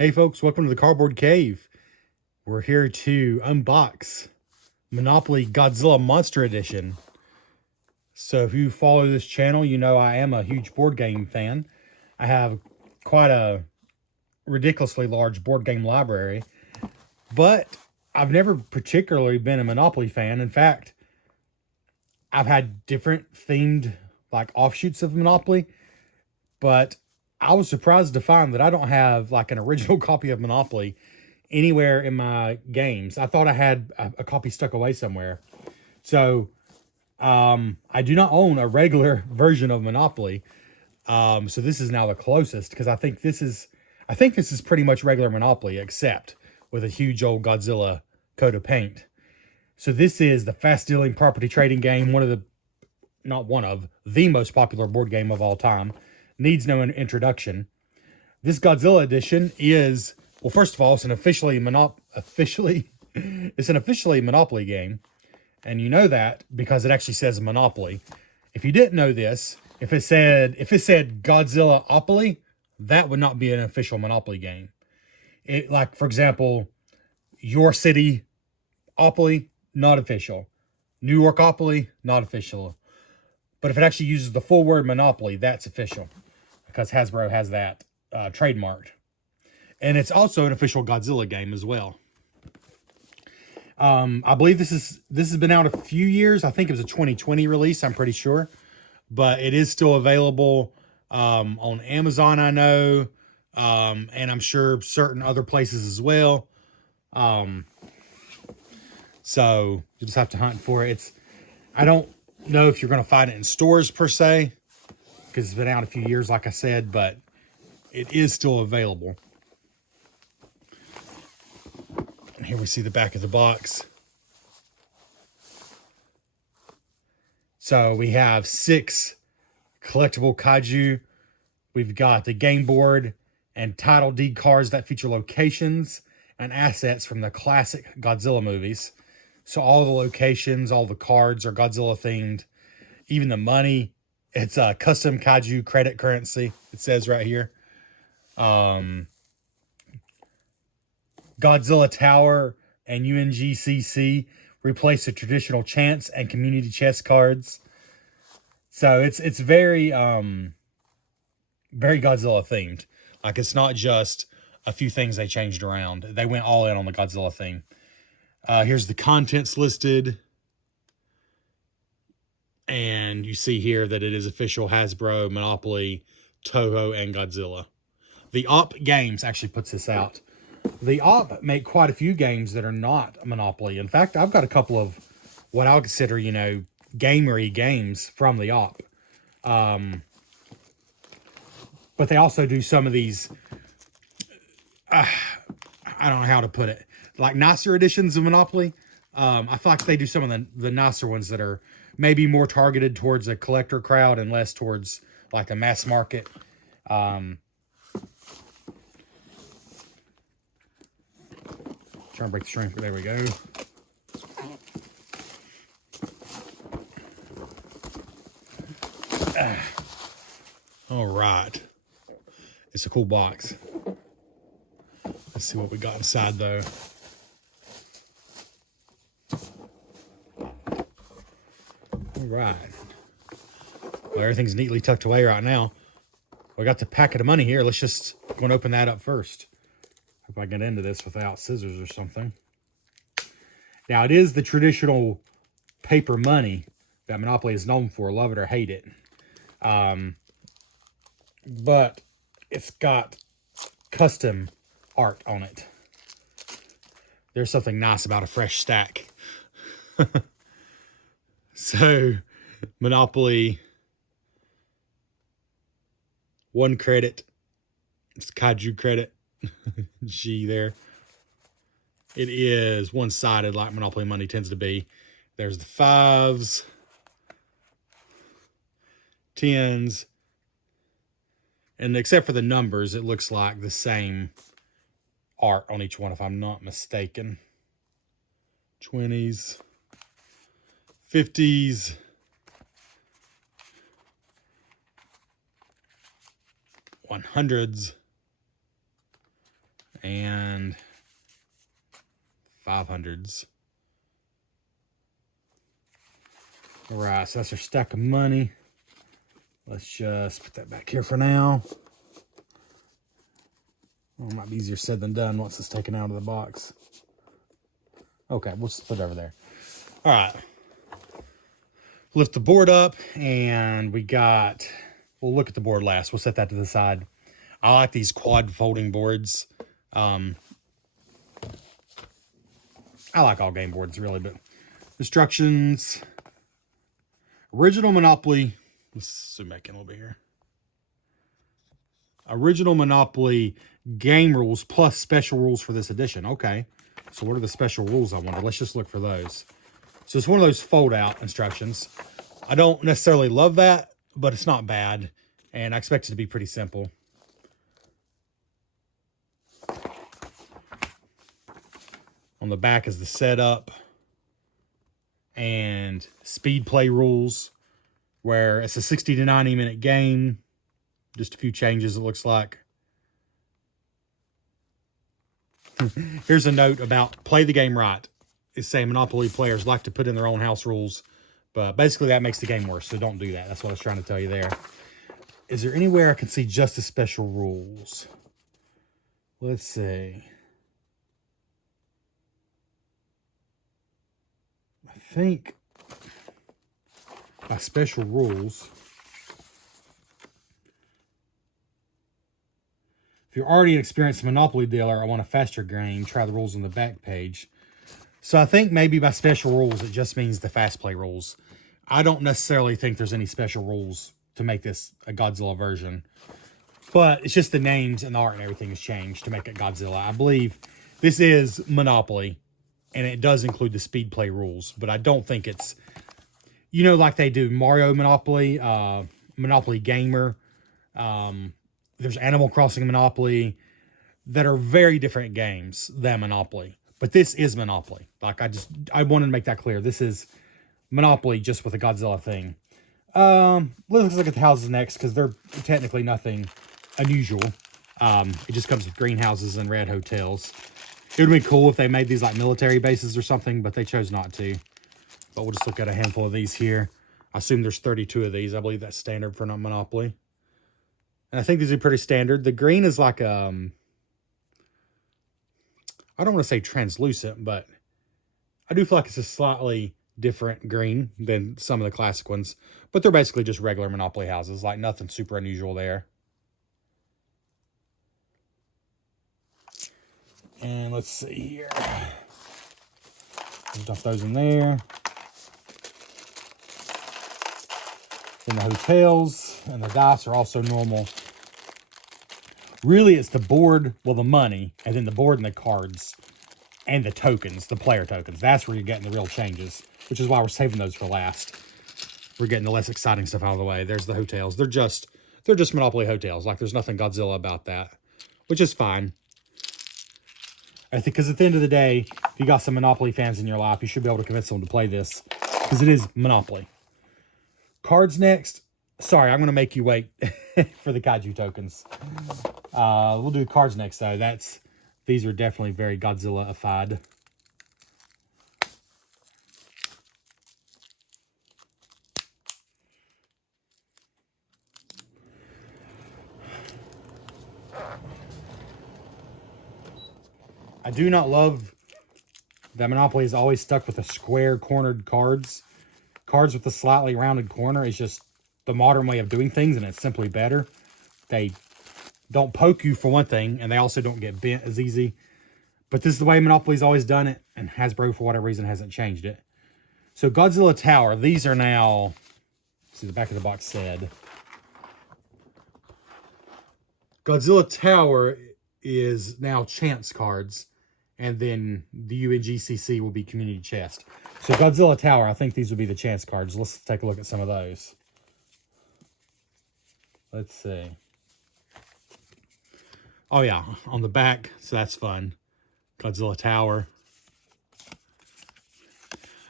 Hey folks, welcome to the Cardboard Cave. We're here to unbox Monopoly Godzilla Monster Edition. So if you follow this channel, you know I am a huge board game fan. I have quite a ridiculously large board game library, but I've never particularly been a Monopoly fan. In fact, I've had different themed like offshoots of Monopoly, but I was surprised to find that I don't have like an original copy of Monopoly anywhere in my games. I thought I had a copy stuck away somewhere. So I do not own a regular version of Monopoly. So this is now the closest because I think this is pretty much regular Monopoly except with a huge old Godzilla coat of paint. So this is the fast dealing property trading game, the most popular board game of all time. Needs no introduction. This Godzilla edition is, well, first of all, it's an officially Monopoly game. And you know that because it actually says Monopoly. If you didn't know this, if it said Godzilla Opoly, that would not be an official Monopoly game. It, like, for example, Your City Opoly, not official. New York Opoly, not official. But if it actually uses the full word Monopoly, that's official because Hasbro has that trademarked. And it's also an official Godzilla game as well. I believe this has been out a few years. I think it was a 2020 release, I'm pretty sure. But it is still available on Amazon, I know. And I'm sure certain other places as well. So you just have to hunt for it. I don't know if you're going to find it in stores per se, because it's been out a few years, like I said, but it is still available. And here we see the back of the box. So we have 6 collectible kaiju. We've got the game board and title deed cards that feature locations and assets from the classic Godzilla movies. So all the locations, all the cards are Godzilla themed. Even the money, it's a custom kaiju credit currency. It says right here. Godzilla Tower and UNGCC replace the traditional chance and community chest cards. So it's very very Godzilla themed. Like, it's not just a few things they changed around. They went all in on the Godzilla theme. Here's the contents listed. And you see here that it is official Hasbro, Monopoly, Toho, and Godzilla. The Op Games actually puts this out. The Op make quite a few games that are not Monopoly. In fact, I've got a couple of what I'll consider, gamery games from the Op. But they also do some of these, I don't know how to put it, like nicer editions of Monopoly. I feel like they do some of the nicer ones that are maybe more targeted towards a collector crowd and less towards like a mass market. Trying to break the string. There we go. All right. It's a cool box. Let's see what we got inside, though. All right. Well, everything's neatly tucked away right now. We got the packet of money here. Let's just go and open that up first. Hope I get into this without scissors or something. Now, it is the traditional paper money that Monopoly is known for. Love it or hate it. But it's got custom art on it. There's something nice about a fresh stack. So, Monopoly, 1 credit. It's kaiju credit. G there. It is one-sided like Monopoly money tends to be. There's the 5s, 10s, and except for the numbers, it looks like the same art on each one, if I'm not mistaken. 20s, 50s, $100s, and 500s. All right, so that's our stack of money. Let's just put that back here for now. Well, it might be easier said than done once it's taken out of the box. Okay, we'll just put it over there. All right. Lift the board up, and we'll look at the board last. We'll set that to the side. I like these quad folding boards. I like all game boards, really, but instructions. Original Monopoly. Let's zoom back in a little bit here. Original Monopoly game rules plus special rules for this edition. Okay, so what are the special rules, I wonder? Let's just look for those. So it's one of those fold-out instructions. I don't necessarily love that, but it's not bad, and I expect it to be pretty simple. On the back is the setup and speed play rules, where it's a 60 to 90 minute game. Just a few changes, it looks like. Here's a note about play the game right. It's saying Monopoly players like to put in their own house rules, but basically that makes the game worse, so don't do that. That's what I was trying to tell you there. Is there anywhere I can see just the special rules? Let's see. I think by special rules, if you're already an experienced Monopoly dealer, I want a faster game, try the rules on the back page. So I think maybe by special rules, it just means the fast play rules. I don't necessarily think there's any special rules to make this a Godzilla version. But it's just the names and the art and everything has changed to make it Godzilla. I believe this is Monopoly, and it does include the speed play rules. But I don't think it's, you know, like they do Mario Monopoly, Monopoly Gamer. There's Animal Crossing Monopoly that are very different games than Monopoly. But this is Monopoly. Like, I wanted to make that clear. This is Monopoly just with a Godzilla thing. Let's look at the houses next, because they're technically nothing unusual. It just comes with greenhouses and red hotels. It would be cool if they made these like military bases or something, but they chose not to. But we'll just look at a handful of these here. I assume there's 32 of these. I believe that's standard for Monopoly. And I think these are pretty standard. The green is like, I don't want to say translucent, but I do feel like it's a slightly different green than some of the classic ones. But they're basically just regular Monopoly houses, like nothing super unusual there. And let's see here. We'll dump those in there. Then the hotels and the dice are also normal. Really, it's the board, well, the money, and then the board and the cards, and the tokens, the player tokens. That's where you're getting the real changes, which is why we're saving those for last. We're getting the less exciting stuff out of the way. There's the hotels. They're just Monopoly hotels. Like, there's nothing Godzilla about that, which is fine. I think because at the end of the day, if you got some Monopoly fans in your life, you should be able to convince them to play this, because it is Monopoly. Cards next. Sorry, I'm going to make you wait for the kaiju tokens. We'll do cards next, though. These are definitely very Godzilla-ified. I do not love that Monopoly is always stuck with the square cornered cards. Cards with a slightly rounded corner is just the modern way of doing things, and it's simply better. They don't poke you for one thing, and they also don't get bent as easy. But this is the way Monopoly's always done it, and Hasbro, for whatever reason, hasn't changed it. So Godzilla Tower, these are now, see the back of the box said. Godzilla Tower is now chance cards, and then the UNGCC will be community chest. So Godzilla Tower, I think these would be the chance cards. Let's take a look at some of those. Let's see. Oh yeah, on the back, so that's fun. Godzilla Tower.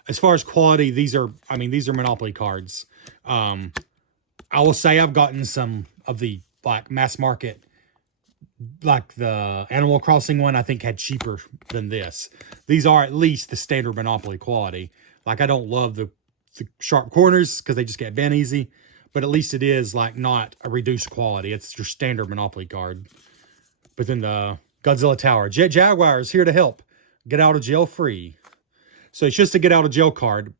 As far as quality, these are Monopoly cards. I will say I've gotten some of the like mass market like the Animal Crossing one, I think had cheaper than this. These are at least the standard Monopoly quality. Like, I don't love the sharp corners because they just get bent easy, but at least it is like not a reduced quality. It's your standard Monopoly card. But then the Godzilla Tower. Jet Jaguar is here to help. Get out of jail free. So it's just a get out of jail card.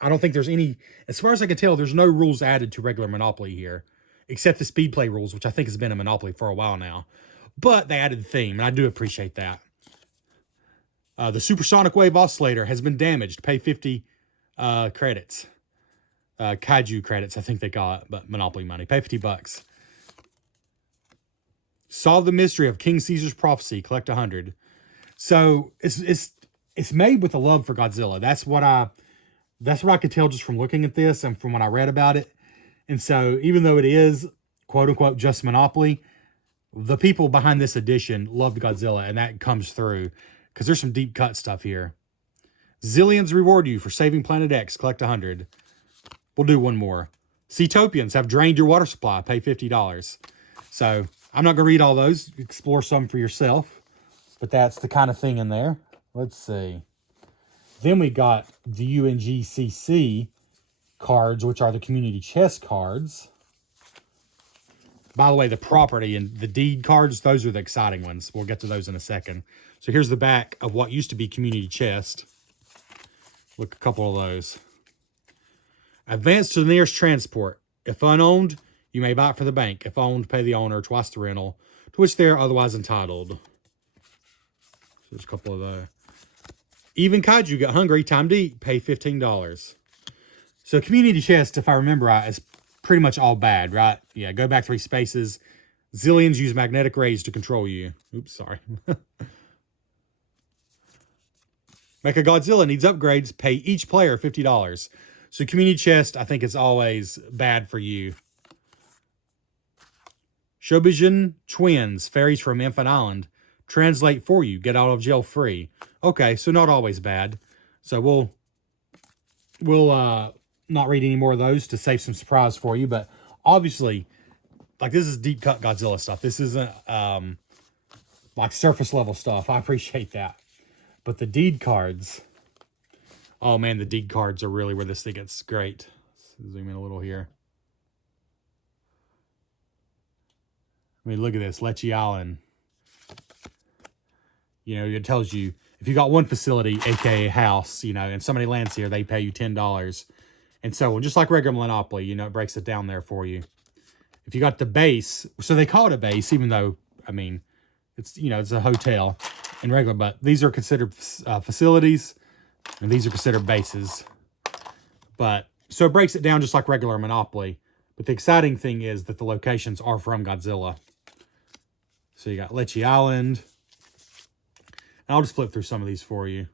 I don't think there's any, as far as I can tell, there's no rules added to regular Monopoly here, except the speed play rules, which I think has been a Monopoly for a while now. But they added the theme, and I do appreciate that. The Supersonic Wave Oscillator has been damaged. Pay 50 credits. Kaiju credits, I think they call it, but Monopoly money. Pay 50 bucks. Solve the mystery of King Caesar's prophecy. Collect 100. So it's made with a love for Godzilla. That's what I could tell just from looking at this and from what I read about it. And so even though it is quote unquote just Monopoly, the people behind this edition loved Godzilla, and that comes through because there's some deep cut stuff here. Zillions reward you for saving Planet X. Collect 100. We'll do one more. Seatopians have drained your water supply. Pay $50. So I'm not going to read all those. Explore some for yourself. But that's the kind of thing in there. Let's see. Then we got the UNGCC cards, which are the community chest cards. By the way, the property and the deed cards, those are the exciting ones. We'll get to those in a second. So here's the back of what used to be community chest. Look, a couple of those. Advance to the nearest transport. If unowned, you may buy it for the bank. If owned, pay the owner twice the rental, to which they are otherwise entitled. So there's a couple of those. Even Kaiju got hungry. Time to eat. Pay $15. So community chest, if I remember right, is pretty much all bad, right? Yeah, go back 3 spaces. Zillions use magnetic rays to control you. Oops, sorry. Mechagodzilla needs upgrades. Pay each player $50. So community chest, I think it's always bad for you. Shobijin twins, fairies from Infant Island. Translate for you. Get out of jail free. Okay, so not always bad. So we'll not read any more of those to save some surprise for you. But obviously, like, this is deep cut Godzilla stuff. This isn't like surface level stuff. I appreciate that. But the deed cards, oh man, the deed cards are really where this thing gets great. Let's zoom in a little here. I mean, look at this, Lecce Island. You know, it tells you if you got one facility, aka house, you know, and somebody lands here, they pay you $10. And so, just like regular Monopoly, you know, it breaks it down there for you. If you got the base, so they call it a base, even though, I mean, it's, you know, it's a hotel in regular, but these are considered facilities, and these are considered bases. But, so it breaks it down just like regular Monopoly. But the exciting thing is that the locations are from Godzilla. So you got Lecce Island. And I'll just flip through some of these for you.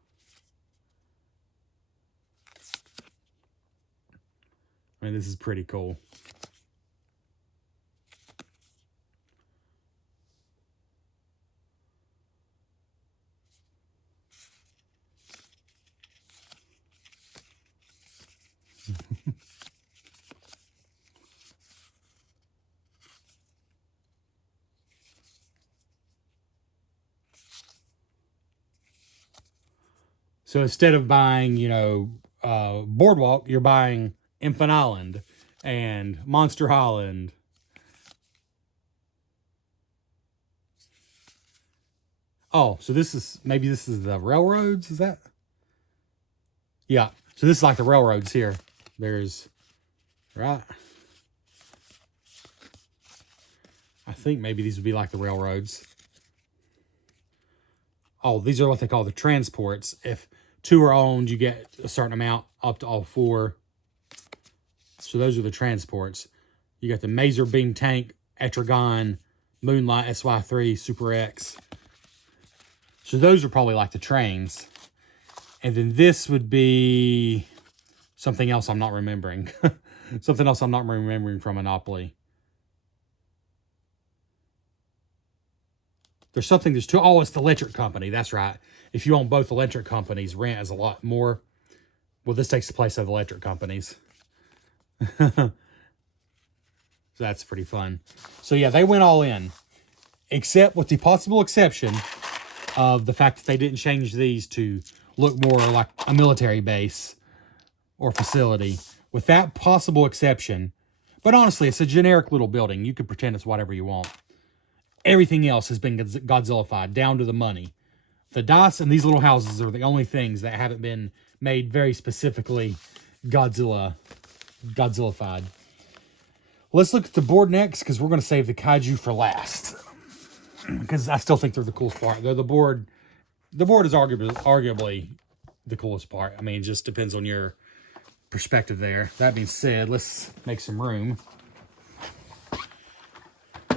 I mean, this is pretty cool. So instead of buying, you know, Boardwalk, you're buying Infant Island and Monster Island. Oh, so this is, maybe this is the railroads, is that? Yeah, so this is like the railroads here. There's, right? I think maybe these would be like the railroads. Oh, these are what they call the transports. If 2 are owned, you get a certain amount up to all 4. So those are the transports. You got the Maser Beam Tank, Etragon, Moonlight, SY3, Super X. So those are probably like the trains. And then this would be something else I'm not remembering. Something else I'm not remembering from Monopoly. There's something, there's 2. Oh, it's the electric company. That's right. If you own both electric companies, rent is a lot more. Well, this takes the place of the electric companies. So that's pretty fun. So yeah, they went all in. except with the possible exception of the fact that they didn't change these to look more like a military base or facility. With that possible exception, but honestly, it's a generic little building. You can pretend it's whatever you want. Everything else has been Godzilla-fied, down to the money. The dice and these little houses are the only things that haven't been made very specifically Godzilla-fied. Let's look at the board next, because we're going to save the kaiju for last. Because I still think they're the coolest part. Though the board is arguably the coolest part. I mean, it just depends on your perspective there. That being said, let's make some room.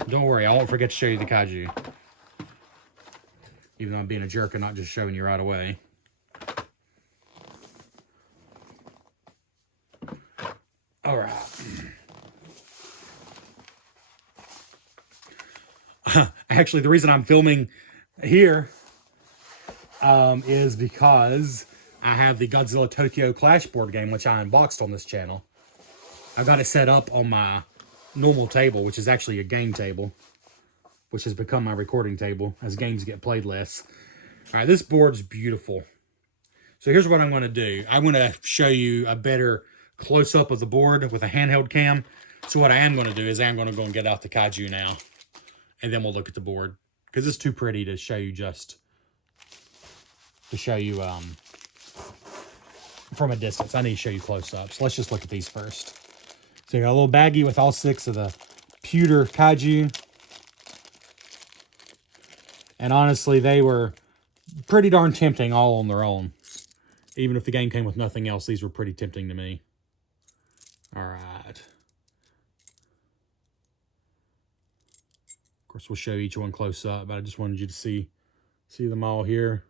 Don't worry, I won't forget to show you the kaiju. Even though I'm being a jerk and not just showing you right away. All right. Actually, the reason I'm filming here is because I have the Godzilla Tokyo Clash board game, which I unboxed on this channel. I've got it set up on my normal table, which is actually a game table, which has become my recording table as games get played less. All right, this board's beautiful. So here's what I'm going to do. I'm going to show you a better close-up of the board with a handheld cam. So what I am going to do is I'm going to go and get out the kaiju now, and then we'll look at the board, because it's too pretty to show you from a distance. I need to show you close-up. So let's just look at these first. So you got a little baggie with all 6 of the pewter kaiju. And honestly, they were pretty darn tempting all on their own. Even if the game came with nothing else, these were pretty tempting to me. All right. Of course, we'll show each one close up, but I just wanted you to see them all here.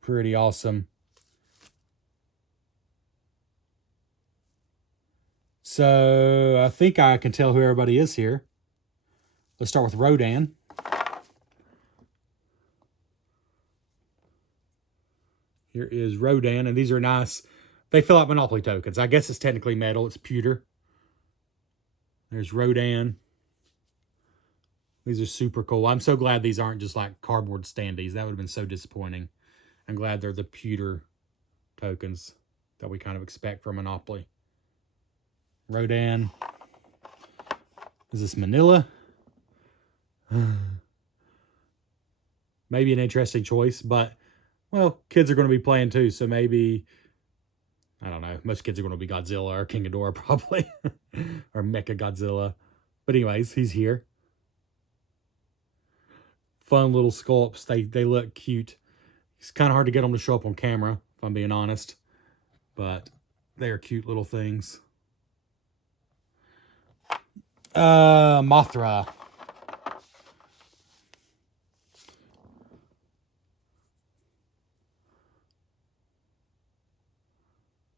Pretty awesome. So I think I can tell who everybody is here. Let's start with Rodan. Here is Rodan, and these are nice. They fill out Monopoly tokens. I guess it's technically metal. It's pewter. There's Rodan. These are super cool. I'm so glad these aren't just like cardboard standees. That would have been so disappointing. I'm glad they're the pewter tokens that we kind of expect from Monopoly. Rodan. Is this Manila? Maybe an interesting choice, but, well, kids are going to be playing too, so maybe, I don't know, most kids are going to be Godzilla or King Ghidorah probably, or Mecha Godzilla. But anyways, he's here. Fun little sculpts. They look cute. It's kind of hard to get them to show up on camera, if I'm being honest, but they are cute little things. Mothra.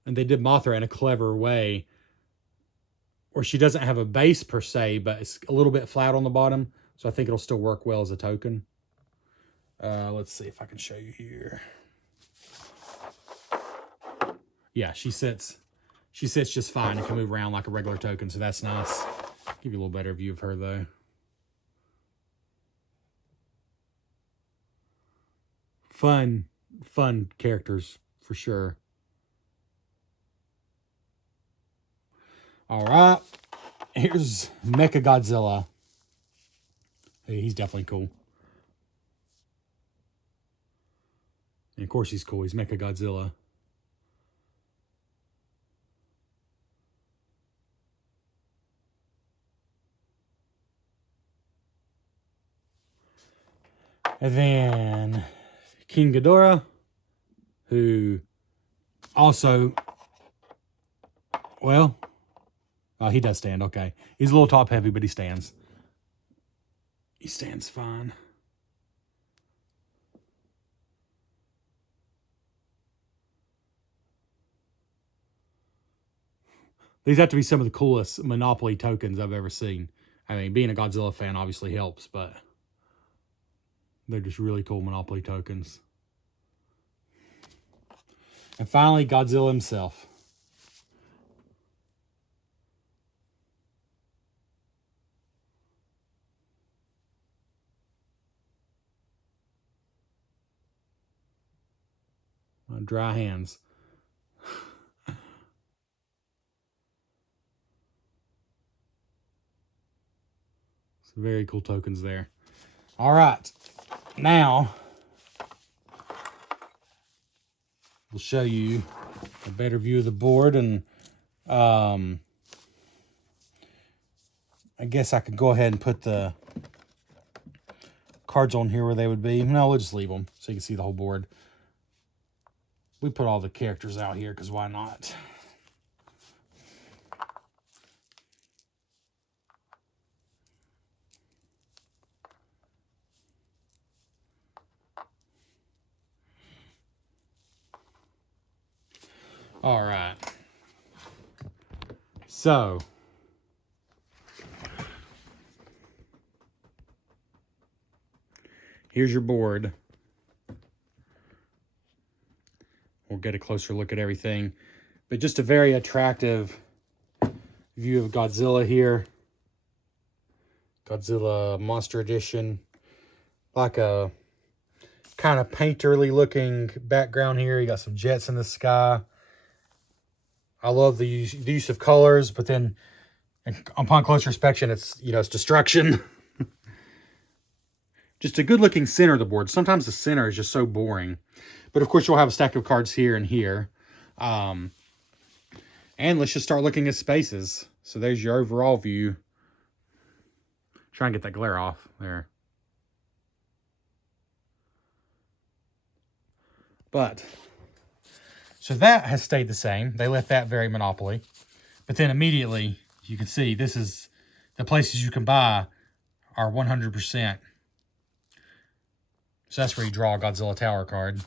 And they did Mothra in a clever way, where she doesn't have a base per se, but it's a little bit flat on the bottom. So I think it'll still work well as a token. Let's see if I can show you here. Yeah, she sits just fine and can move around like a regular token, so that's nice. Give you a little better view of her though. Fun characters for sure. All right, here's Mecha Godzilla. Hey, he's definitely cool. And of course he's cool. He's Mecha Godzilla. And then King Ghidorah, who also, well, oh, he does stand, okay. He's a little top heavy, but he stands. He stands fine. These have to be some of the coolest Monopoly tokens I've ever seen. I mean, being a Godzilla fan obviously helps, but they're just really cool Monopoly tokens. And finally, Godzilla himself. Dry hands. Some very cool tokens there. All right. Now, we'll show you a better view of the board, and I guess I could go ahead and put the cards on here where they would be. No, we'll just leave them so you can see the whole board. We put all the characters out here because why not? All right. So, here's your board. We'll get a closer look at everything. But just a very attractive view of Godzilla here. Godzilla Monster Edition. Like a kind of painterly looking background here. You got some jets in the sky. I love the use of colors, but then upon closer inspection, it's, you know, it's destruction. Just a good looking center of the board. Sometimes the center is just so boring. But of course, you'll have a stack of cards here and here. And let's just start looking at spaces. So there's your overall view. Try and get that glare off there. But, so that has stayed the same. They left that very Monopoly. But then immediately, you can see this is the places you can buy are 100%. So that's where you draw a Godzilla Tower card.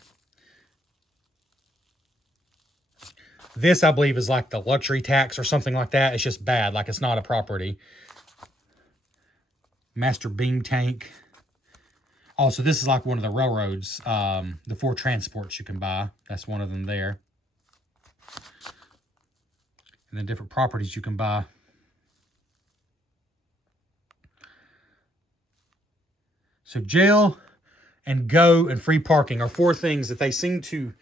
This, I believe, is like the luxury tax or something like that. It's just bad. Like, it's not a property. Master Beam Tank. Also, this is like one of the railroads. The 4 transports you can buy. That's one of them there. And then different properties you can buy. So jail and go and free parking are 4 things that they seem to,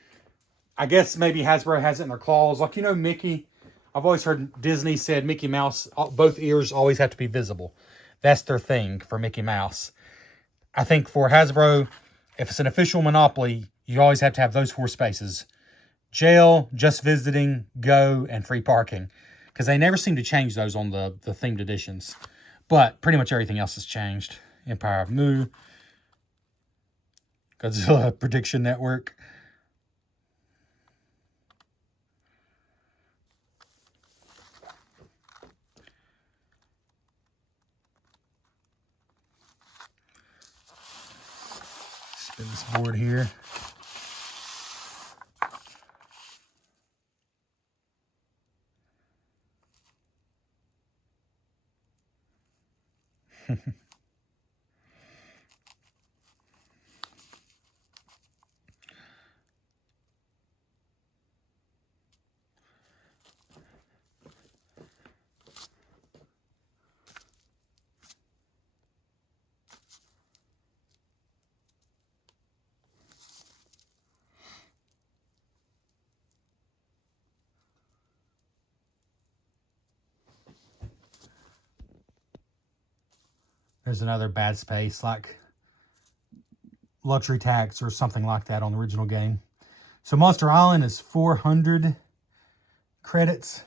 I guess maybe Hasbro has it in their claws. Like, you know, Mickey, I've always heard Disney said Mickey Mouse, both ears always have to be visible. That's their thing for Mickey Mouse. I think for Hasbro, if it's an official Monopoly, you always have to have those 4 spaces. Jail, just visiting, go, and free parking. Because they never seem to change those on the themed editions. But pretty much everything else has changed. Empire of Mu. Godzilla Prediction Network. Spin this board here. There's another bad space, like luxury tax or something like that on the original game. So Monster Island is 400 credits.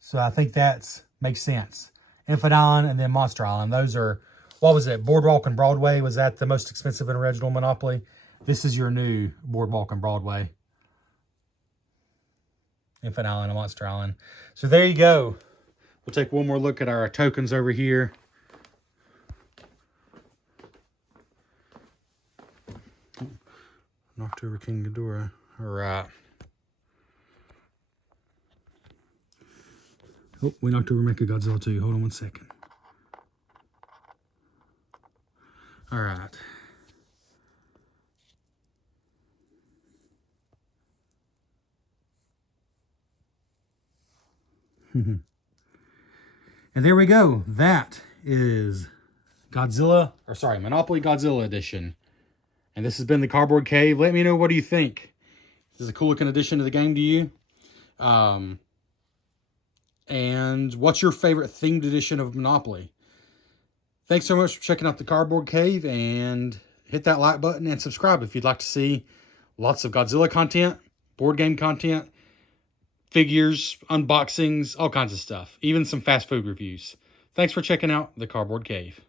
So I think that makes sense. Infinite Island and then Monster Island. Those are, what was it? Boardwalk and Broadway. Was that the most expensive and original Monopoly? This is your new Boardwalk and Broadway. Infinite Island and Monster Island. So there you go. We'll take one more look at our tokens over here. Knocked over King Ghidorah. All right. Oh, we knocked over Mechagodzilla too. Hold on one second. All right. And there we go. That is Monopoly Godzilla Edition. And this has been the Cardboard Cave. Let me know, what do you think? This is a cool looking addition to the game to you. And what's your favorite themed edition of Monopoly? Thanks so much for checking out the Cardboard Cave, and hit that like button and subscribe if you'd like to see lots of Godzilla content, board game content, figures, unboxings, all kinds of stuff, even some fast food reviews. Thanks for checking out the Cardboard Cave.